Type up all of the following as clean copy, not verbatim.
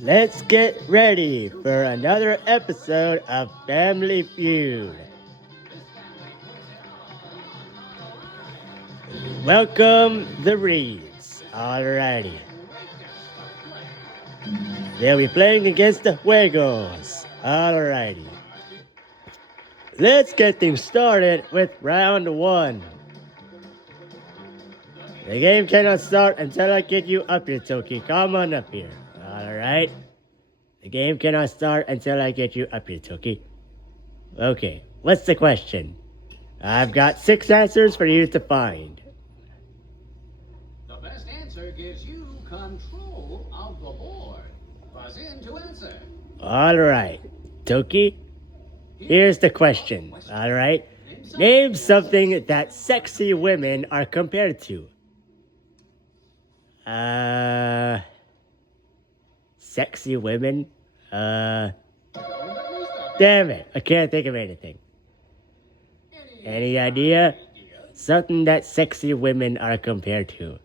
Let's get ready for another episode of Family Feud. Welcome the Reeds. Alrighty. They'll be playing against the Fuegos. Alrighty. Let's get things started with round one. The game cannot start until I get you up here, Toki. Come on up here. Alright. The game cannot start until I get you up here, Toki. Okay, what's the question? I've got 6 answers for you to find. The best answer gives you control of the board. Buzz in to answer. Alright, Toki, here's the question. Alright, name something that sexy women are compared to. Sexy women? Damn it, I can't think of anything. Any idea? Something that sexy women are compared to.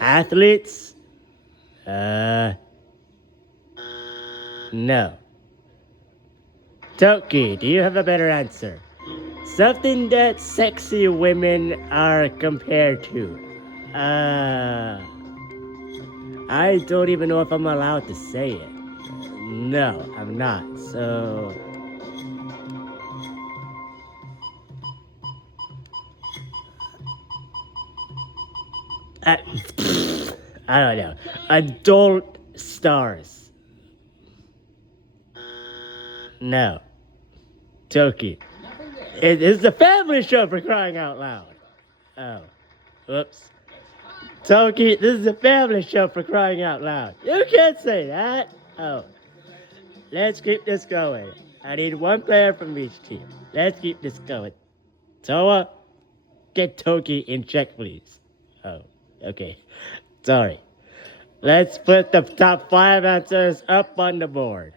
Athletes? No. Toki, do you have a better answer? Something that sexy women are compared to. I don't even know if I'm allowed to say it. No, I'm not. So... I don't know. Adult stars. No. Toki. It is a family show, for crying out loud. Oh. Whoops. Toki, this is a family show, for crying out loud. You can't say that. Oh. Let's keep this going. I need one player from each team. Let's keep this going. Toa, get Toki in check, please. Oh. Okay. Sorry. Let's put the top 5 answers up on the board.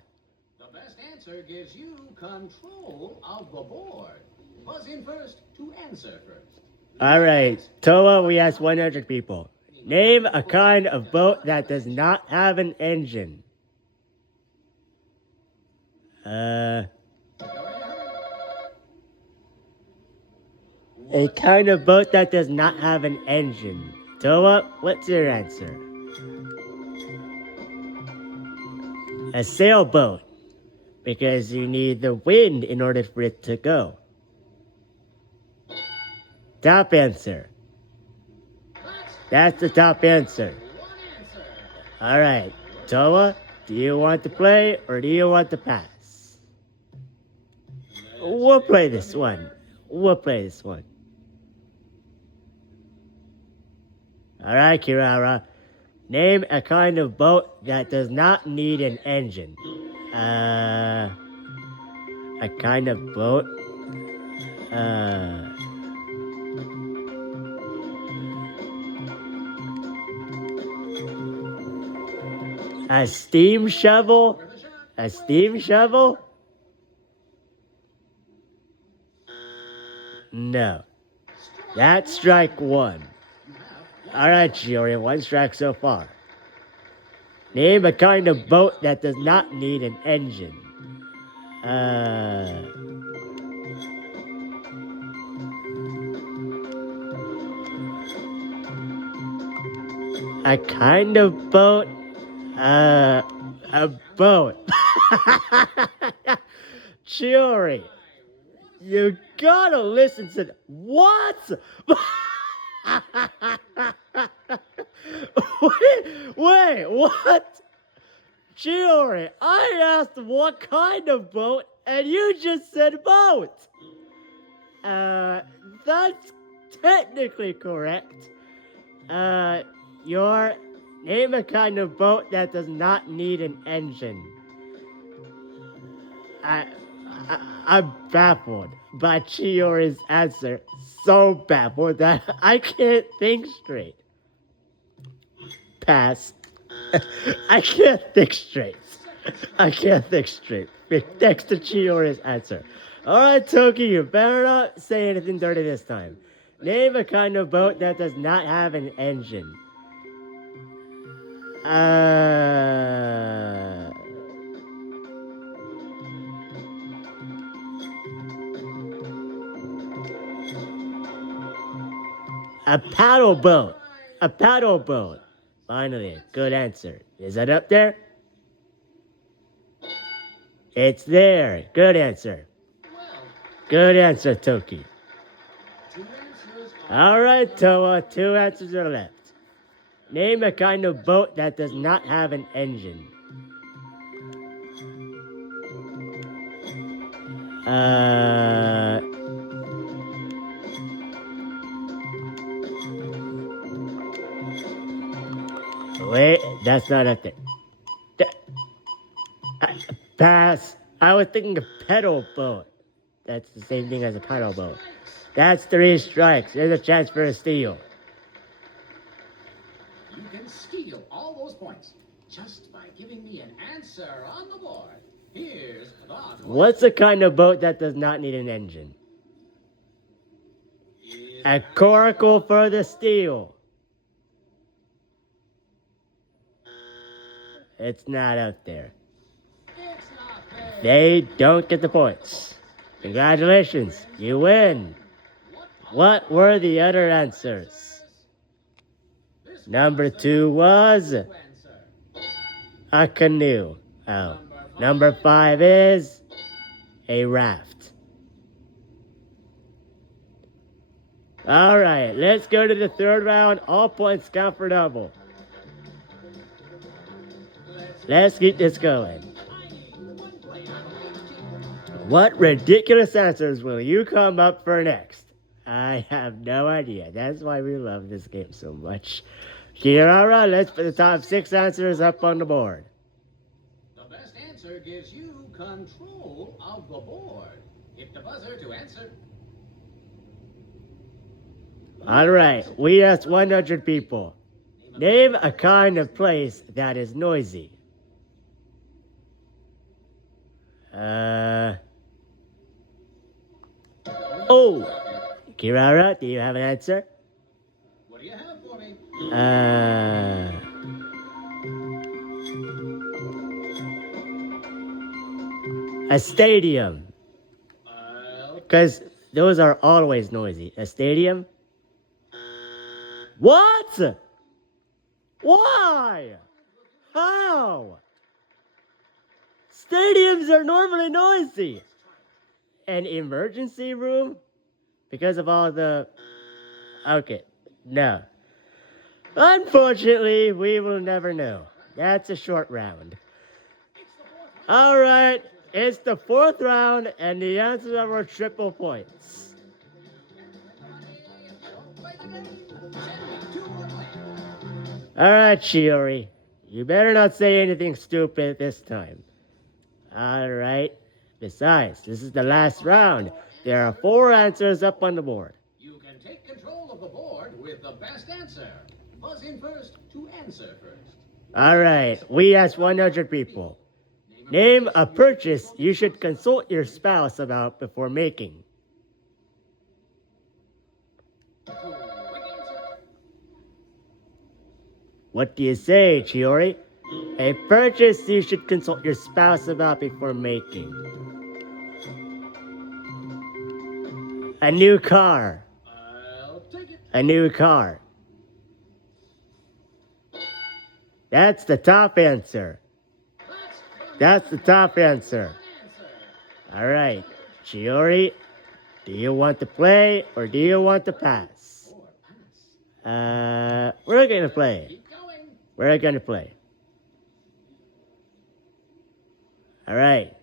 The best answer gives you control of the board. Buzz in first to answer first. Alright, Toa, we asked 100 people. Name a kind of boat that does not have an engine. A kind of boat that does not have an engine. Toa, what's your answer? A sailboat. Because you need the wind in order for it to go. Top answer. That's the top answer. Alright, Toa, do you want to play or do you want to pass? We'll play this one. Alright, Kirara. Name a kind of boat that does not need an engine. A kind of boat? A steam shovel? A steam shovel? No. That's strike 1. Alright, Shiori, 1 strike so far. Name a kind of boat that does not need an engine. A kind of boat? A boat. Shiori, you gotta listen to... What? Wait, what? Shiori, I asked what kind of boat, and you just said boat. That's technically correct. Your name a kind of boat that does not need an engine. I'm baffled by Chiori's answer. So baffled that I can't think straight. Pass. I can't think straight. Thanks to Chiori's answer. Alright, Toki, you better not say anything dirty this time. Name a kind of boat that does not have an engine. A paddle boat. A paddle boat. Finally, good answer. Is that up there? It's there. Good answer. Good answer, Toki. All right, Toa. 2 answers are left. Name a kind of boat that does not have an engine. Wait, that's not up there. Pass. I was thinking of pedal boat. That's the same thing as a paddle boat. That's 3 strikes. There's a chance for a steal. You can steal all those points just by giving me an answer on the board. Here's the What's a kind of boat that does not need an engine? A coracle for the steal. It's not out there. They don't get the points. Congratulations, you win. What were the other answers? Number 2 was a canoe. Oh. Number 5 is a raft. All right, let's go to the 3rd round. All points count for double. Let's keep this going. What ridiculous answers will you come up for next? I have no idea. That's why we love this game so much. Kirara, let's put the top 6 answers up on the board. The best answer gives you control of the board. Hit the buzzer to answer. All right, we asked 100 people. Name a kind of place that is noisy. Oh, Kirara, do you have an answer? What do you have for me? A stadium. Because those are always noisy. A stadium? What? Why? How? Stadiums are normally noisy. An emergency room? Because of all the... Okay, no. Unfortunately, we will never know. That's a short round. All right, it's the 4th round, and the answers are triple points. All right, Shiori. You better not say anything stupid this time. All right. Besides, this is the last round. There are 4 answers up on the board. You can take control of the board with the best answer. Buzz in first to answer first. All right. We asked 100 people. Name a purchase you should consult your spouse about before making. What do you say, Chiori? A purchase you should consult your spouse about before making. A new car. I'll take it. A new car. That's the top answer. That's the top answer. All right, Chiori, do you want to play or do you want to pass? We're going to play. We're going to play. All right,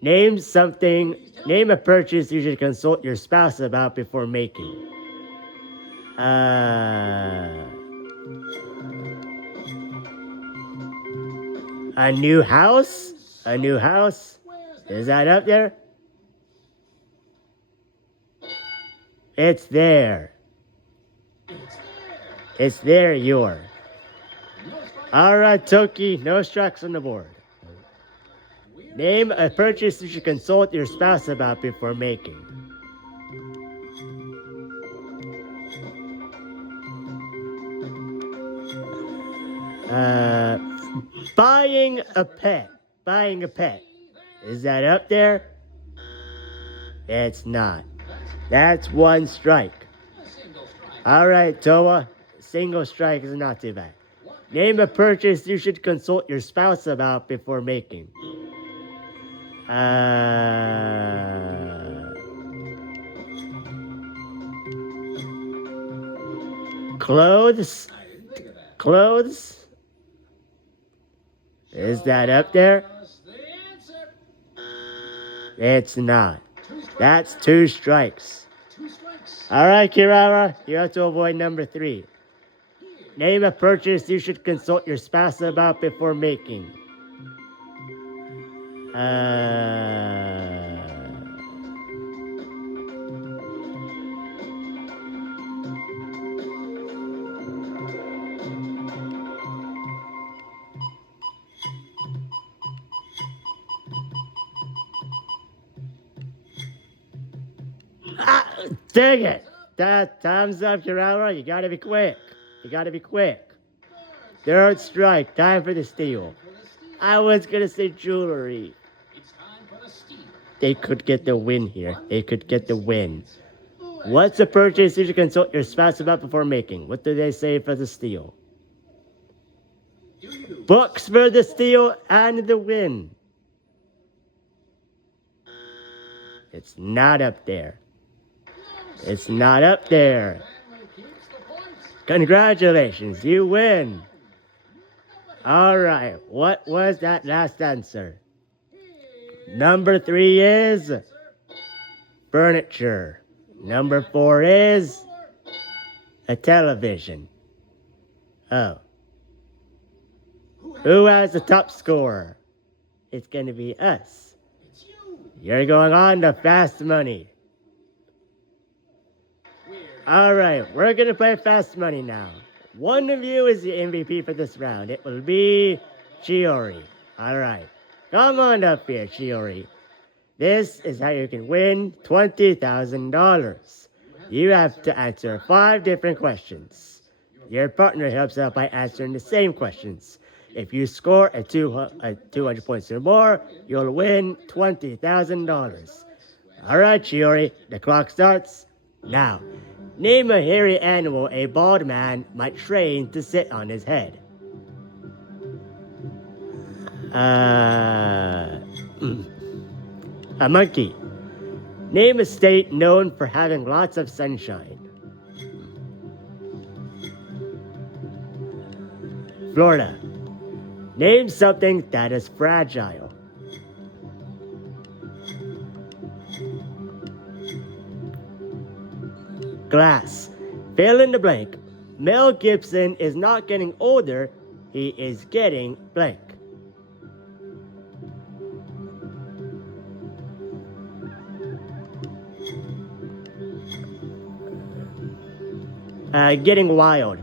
name a purchase you should consult your spouse about before making. A new house? A new house? Is that up there? It's there. It's there, Yor. All right, Toki, no strikes on the board. Name a purchase you should consult your spouse about before making. Uh, buying a pet. Buying a pet. Is that up there? It's not. That's one strike. All right, Toa. Single strike is not too bad. Name a purchase you should consult your spouse about before making. Clothes? Clothes? Is that up there? It's not. That's two strikes. All right, Kirara, you have to avoid number 3. Name a purchase you should consult your spouse about before making. Dang it! That time's up, Kirara. You gotta be quick. You gotta be quick. Third strike. Time for the steal. I was gonna say jewelry. They could get the win here. They could get the win. What's the purchase you should consult your spouse about before making? What do they say for the steal? Books for the steal and the win. It's not up there. It's not up there. Congratulations, you win. All right, what was that last answer? Number 3 is furniture. Number 4 is a television. Oh. Who has the top score? It's going to be us. You're going on to fast money. All right, we're going to play fast money now. One of you is the MVP for this round. It will be Chiori. All right. Come on up here, Chiori. This is how you can win $20,000. You have to answer 5 different questions. Your partner helps out by answering the same questions. If you score a 200 points or more, you'll win $20,000. All right, Chiori, the clock starts now. Name a hairy animal a bald man might train to sit on his head. A monkey. Name a state known for having lots of sunshine. Florida. Name something that is fragile. Glass. Fill in the blank. Mel Gibson is not getting older, he is getting blank. Getting wild.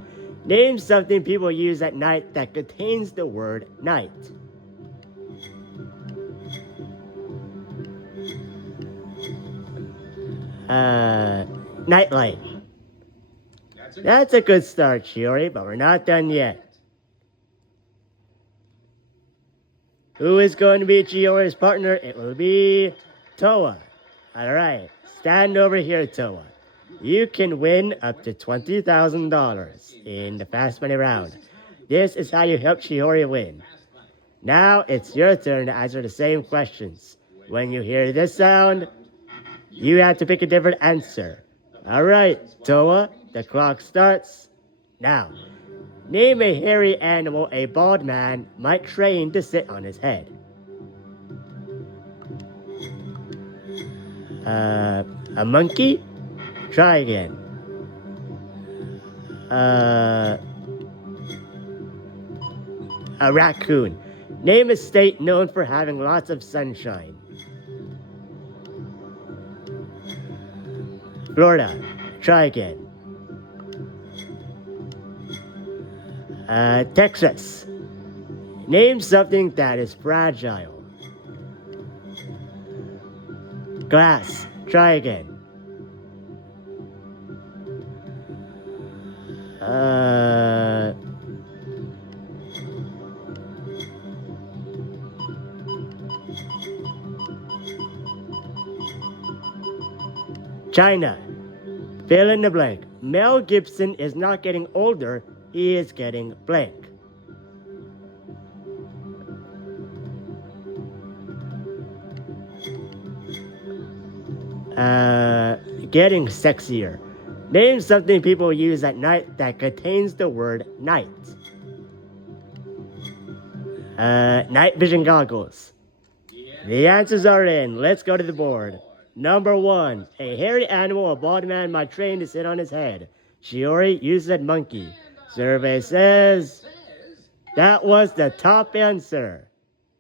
Name something people use at night that contains the word night. Nightlight. That's a good start, Shiori, but we're not done yet. Who is going to be Chiori's partner? It will be Toa. Alright, stand over here, Toa. You can win up to $20,000 in the fast money round. This is how you help Chiori win. Now it's your turn to answer the same questions. When you hear this sound, you have to pick a different answer. Alright, Toa, the clock starts now. Name a hairy animal a bald man might train to sit on his head. A monkey? Try again. A raccoon. Name a state known for having lots of sunshine. Florida. Try again. Texas. Name something that is fragile. Glass. Try again. China. Fill in the blank. Mel Gibson is not getting older, he is getting blank. Getting sexier. Name something people use at night that contains the word night. Night vision goggles. The answers are in. Let's go to the board. Number 1. A hairy animal a bald man might train to sit on his head. Shiori, you said monkey. Survey says that was the top answer.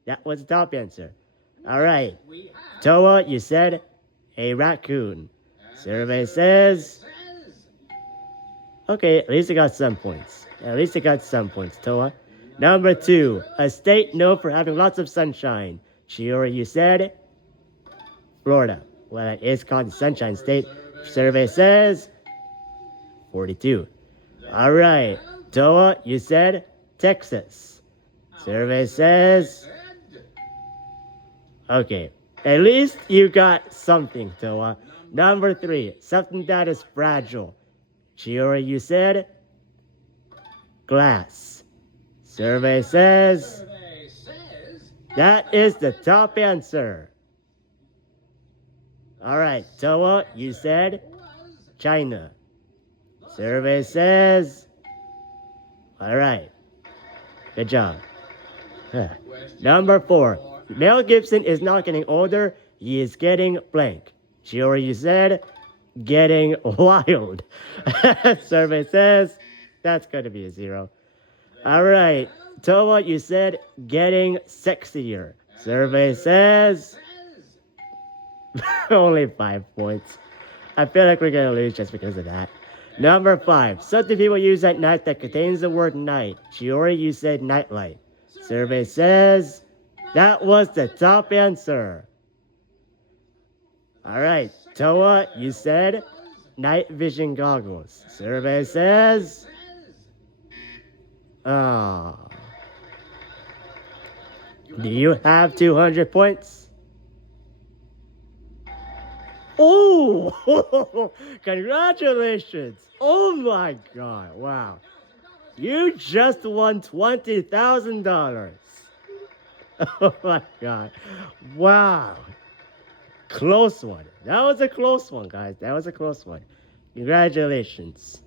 That was the top answer. All right. Toa, you said a raccoon. Survey says... Okay, at least I got some points. At least I got some points, Toa. Number 2. A state known for having lots of sunshine. Shiori, you said Florida. Well, it is called the Sunshine State. Survey says 42. All right. Toa, you said Texas. Survey says... Okay. At least you got something, Toa. Number 3. Something that is fragile. Shiori, you said glass. Survey says that is the top answer. All right, Toa, you said China. Survey says, all right, good job. Number 4, Mel Gibson is not getting older, he is getting blank. Shiori, you said getting wild. Survey says that's going to be a 0. All right, Toa, you said getting sexier. Survey says only 5 points. I feel like we're going to lose just because of that. Number 5, something people use at night that contains the word night. Shiori, you said nightlight. Survey says that was the top answer. All right, Toa, you said night vision goggles. Survey says... Oh. Do you have 200 points? Oh! Congratulations! Oh my god, wow. You just won $20,000. Oh my god. Wow. Close one. That was a close one, guys. That was a close one. Congratulations.